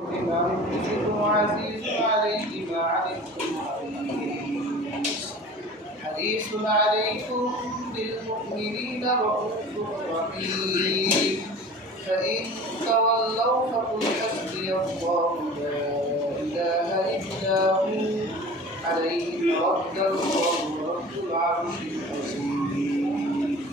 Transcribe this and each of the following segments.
أنفسكم عزيز عليه ما عنتم حريص عليكم بالمؤمنين رؤوف رحيم فإن تولوا فقل حسبي الله لا إله إلا هو عليه توكل وهو رب العرش العظيم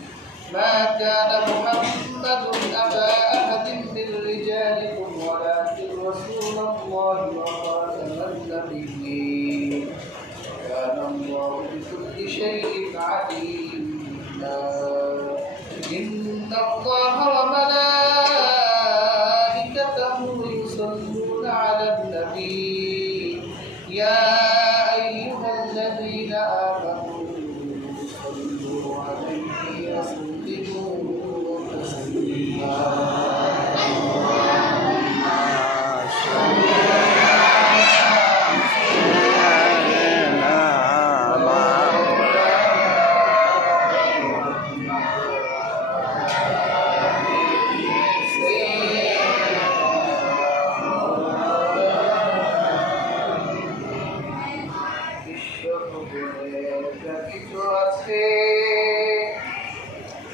ما كان محمد أبا أحد من رجالكم ولكن رسول الله وخاتم النبيين وكان الله بكل شيء عليما إن الله وملائكته يصلون على النبي يا أيها الذين آمنوا صلوا عليه وسلموا تسليما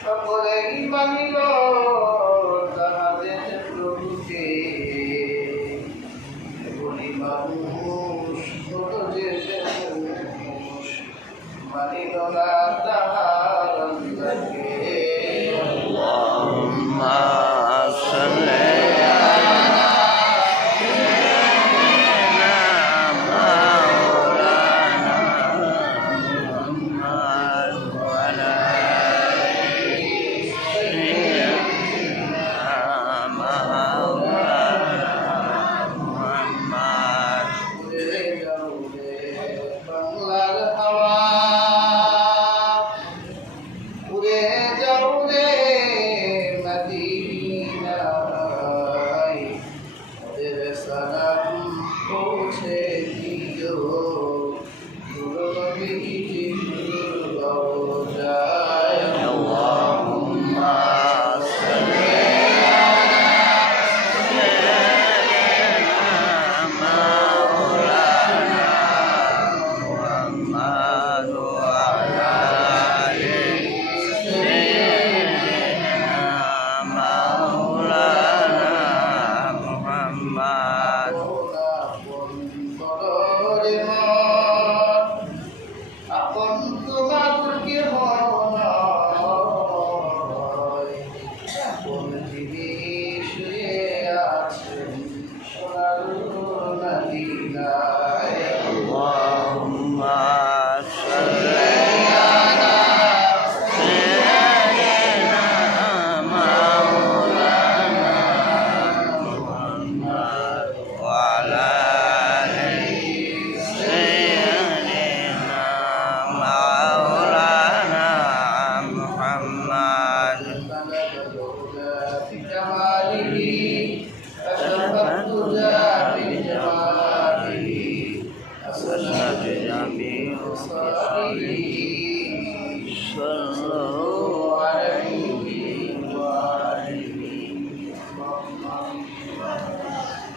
সকলেই মানিল তাহাদের প্রভুকে বলি মানুষ মানুষ মানিল না তাহার আল্লাহকে আল্লাহুম্মা সাল্লি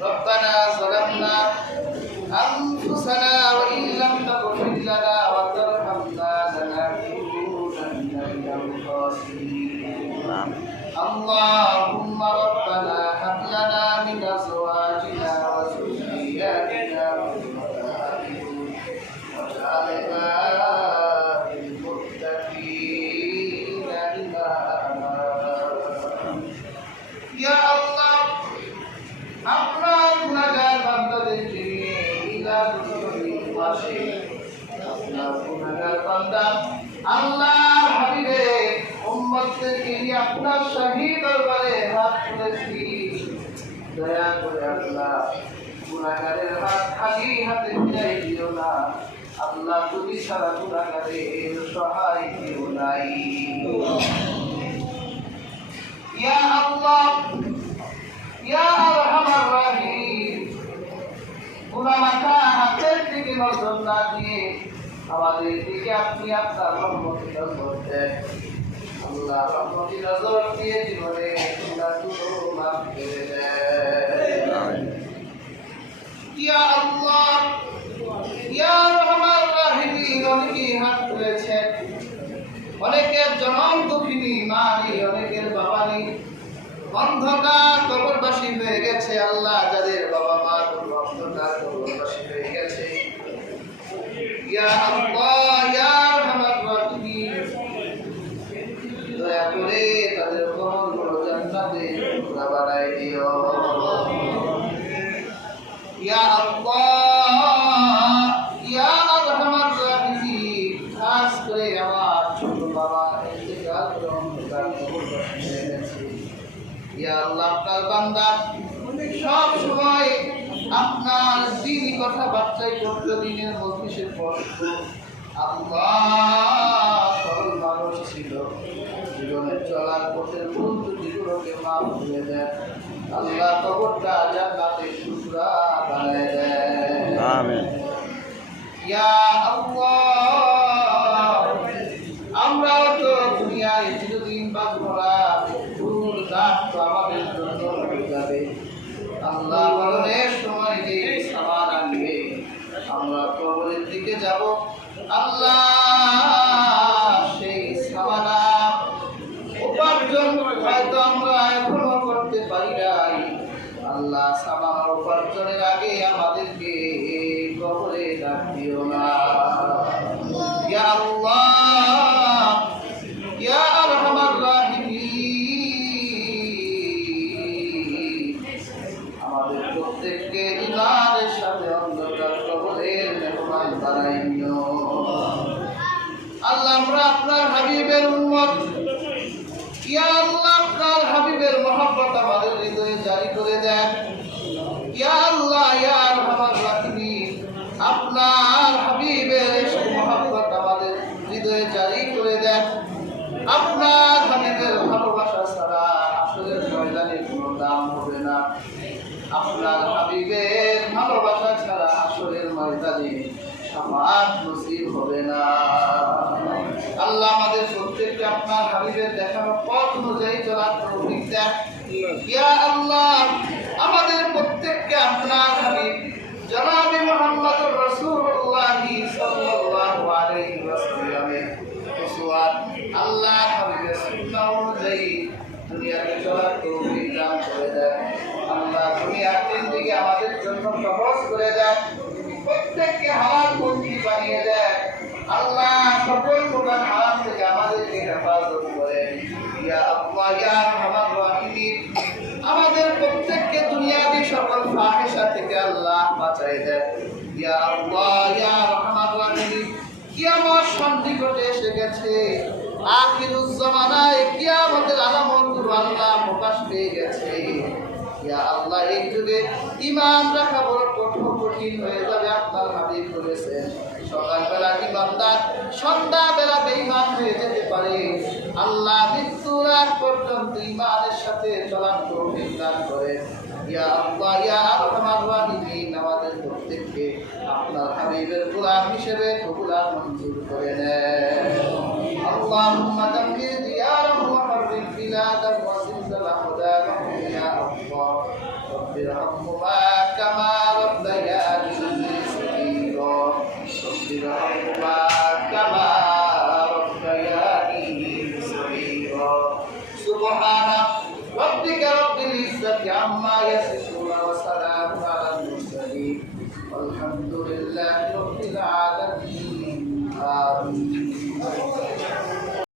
ربنا ظلمنا أنفسنا وإن لم تغفر لنا وترحمنا لنكونن من الخاسرين اللهم ربنا هب لنا من أزواجنا وذرياتنا قرة أعين واجعلنا للمتقين إماما يا الله আপনার গুনাহগার বান্দাদেরকে মিলাদ শরীফ মাসে আপনার গুনাহগার বান্দা আল্লাহর হাবিবের উম্মতদেরকে নিয়ে আপনার শাহী দরবারে হাত তুলেছি দয়া করে আল্লাহ গুনাহগারের হাত খালি হাতে ফিরাই দিও না আল্লাহ তুমি ছাড়া গুনাহগারের সহায় কেউ নাই ইয়া আল্লাহ ইয়া আরহামার রাহিম গুনাহ মাখা হাতের দিকে নজর না দিয়ে আমাদের দিকে আপনি আপনার রহমতের নজর দেন আল্লাহ রহমতের নজর দিয়ে জীবনে গুনাহগুলো মাফ করে দেন ইয়া আল্লাহ ইয়া রহমান রাহিমিন, অনেকেই হাত তুলেছেন, অনেকের জনম দুঃখিনী মা নেই, অনেকের বাবা নেই, অন্ধকার কবরবাসী হয়ে গেছে। আল্লাহ যাদের বাবা মা অন্ধকার কবরবাসী হয়ে গেছে, ইয়া আল্লাহ ইয়া রহমান রাহিমিন, দয়া করে তাদের কবরগুলো জান্নাতের টুকরা বানায় দিও। ইয়া আল্লাহ ইয়া আরহামার রাহিমিন, খাস করে আমার ছোট বাবা ইন্তেকাল করে অন্ধকার কবরবাসী হয়ে গেছে। ইয়া আল্লাহ, আপনার বান্দা সব সময় আপনার দ্বীনি কথাবার্তাই করতে, দিনের মজলিসে বসতো। আল্লাহ সরল মানুষ ছিল, জীবনের চলার পথের ভুল ত্রুটিগুলোকে মাফ করে দেন। আল্লাহ কবরটা জান্নাতের টুকরা বানায় দেন। আমিন। ইয়া আল্লাহ, আমরাও তো দুনিয়ায় চিরদিন বাঁচবো না, ভুল দাগ তো আমাদের জন্য হয়ে যাবে। আল্লাহ মরণের সময় যে সামান আনবে, আমরা কবরের দিকে যাব। আল্লাহ সেই সামানা উপার্জন হয়তো আমরা এখনো করতে পারি নাই। আল্লাহ সামানার উপার্জনের আগে আমাদেরকে কবরে ডাক দিও না। ইয়া আল্লাহ ইয়া আরহামার রাহিমিন, আমাদের প্রত্যেককে ইমানের সাথে অন্ধকার কবরের মেহমান বানাই নিও। আল্লাহ আমরা আপনার হাবিবের উম্মত, ইয়া আল্লাহ আপনার হাবিবের মহব্বত আমাদের হৃদয়ে জারি করে দেন। ইয়া আল্লাহ ইয়া আরহামার রাহিমিন, আপনার হাবিবের মহব্বত আমাদের হৃদয়ে জারি করে দেন। আপনার হাবিবের ভালোবাসা ছাড়া আসলের ময়দানে কোনো দাম হবে না। আপনার হাবিবের ভালোবাসা ছাড়া আসলের ময়দানে সামাত নসিব হবে না। আল্লাহ আমাদের প্রত্যেককে আপনার হাবিবের দেখানো পথ অনুযায়ী চলার তৌফিক দেন। ইয়া আল্লাহ আমাদের প্রত্যেককে আপনার হাবিব জনাবে মুহাম্মদুর রাসূলুল্লাহ সাল্লাল্লাহু আলাইহি ওয়াসাল্লামের উসওয়াত আল্লাহ হাবিবের সুন্নাহ অনুযায়ী দুনিয়াতে চলার তৌফিক দান করে দেন। আল্লাহ দুনিয়ার জিন্দেগি আমাদের জন্য সহজ করে দেন, প্রত্যেককে হালাল বন্দী বানিয়ে দেন। আল্লাহ সকল প্রকার হারাম থেকে আমাদেরকে হেফাজত করেন। ইয়া আল্লাহ ইয়া আরহামার রাহিমিন, আমাদের প্রত্যেককে দুনিয়াবী সকল ফাহিশা থেকে আল্লাহ বাঁচাই দেন। ইয়া আল্লাহ ইয়া আরহামার রাহিমিন, কিয়ামত সন্নিকটে এসে গেছে, আখিরুজ জামানায় কিয়ামতের আলামতগুলো আল্লাহ প্রকাশ পেয়ে গেছে। ইয়া আল্লাহ এই যুগে ঈমান রাখা বড় কঠিন হয়ে যাবে। আপনার হাবিব বলেছেন সকালবেলা ঈমানদার, সন্ধ্যাবেলা বেঈমান হয়ে যেতে পারে। আল্লাহ মৃত্যুর আগ পর্যন্ত ঈমানের সাথে চলার তৌফিক দান করেন। ইয়া আল্লাহ ইয়া আরহামার রাহিমিন, আমাদের প্রত্যেককে আপনার হাবিবের গোলাম হিসেবে কবুল মঞ্জুর করে নেন। আল্লাহুম্মা তামকির দিয়ারাহু ওয়া হাররিম বিলাদাহু ওয়া জিলজাল হুদাহুম ইয়া আল্লাহ রব্বিরহামহুমা কামা রাব্বায়ানি সগীরা রব্বিরহামহুমা কামা রাব্বায়ানি সগীরা সুবহানা রাব্বিকা রাব্বিল ইজ্জাতি আম্মা ইয়াসিফুন ওয়া সালামুন আলাল মুরসালিন ওয়ালহামদুলিল্লাহি রাব্বিল আলামিন। আমিন।